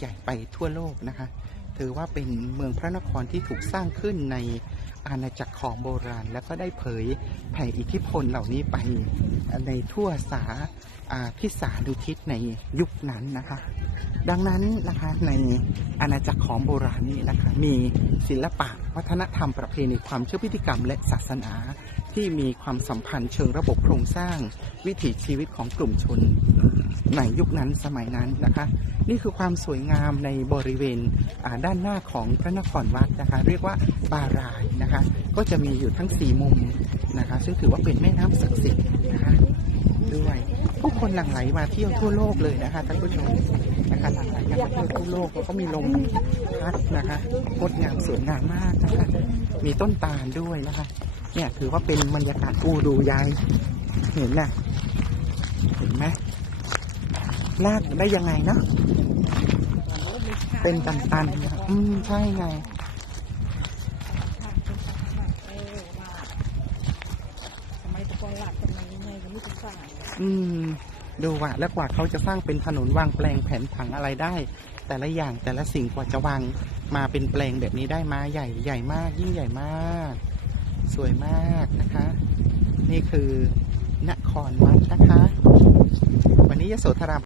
ใหญ่ไปทั่วโลกนะคะ ถือว่าเป็นเมืองพระนครที่ถูกสร้างขึ้นในอาณาจักรของโบราณ แล้วก็ได้เผยแผ่อิทธิพลเหล่านี้ไปในทั่วสาอ่าพิสาดุทิศในยุคนั้นนะคะ ดังนั้นนะคะในอาณาจักรของโบราณนี้นะคะ มีศิลปะวัฒนธรรมประเพณีความเชื่อพิธีกรรมและศาสนา ที่มีความสัมพันธ์เชิงระบบโครงสร้าง วิถีชีวิตของกลุ่มชนในยุคนั้นสมัยนั้นนะคะ นี่คือความสวยงามในบริเวณด้านหน้าของพระนครวัดนะคะ เรียกว่าบารายนะคะ ก็จะมีอยู่ทั้งสี่มุมนะคะ ซึ่งถือว่าเป็นแม่น้ำศักดิ์สิทธิ์นะคะด้วยผู้คนหลั่งไหลมาเที่ยวทั่วโลกเลยนะคะท่านผู้ชมนะคะหลั่งไหลกันมาเที่ยวทั่วโลกแล้วก็มีลมพัดนะคะงดงามสวยงามมากนะคะมีต้นตาลด้วยนะคะ เนี่ยถือว่าเป็นบรรยากาศอูดูยายเห็นนะเห็นไหมลากได้ยังไงเนาะเป็นตันๆนะอืมใช่ไงสมัยตะกอนหลักสมัยยังไงก็ไม่ต้องสร้างอืมดูว่าแล้วกว่าเขาจะสร้างเป็นถนนวางแปลงแผนผังอะไรได้ แต่ละอย่างแต่ละสิ่งกว่าจะวางมาเป็นแปลงแบบนี้ได้มาใหญ่ใหญ่มากยิ่งใหญ่มาก สวยมากนะคะ นี่คือนครวัดนะคะ วันนี้ยโสธรา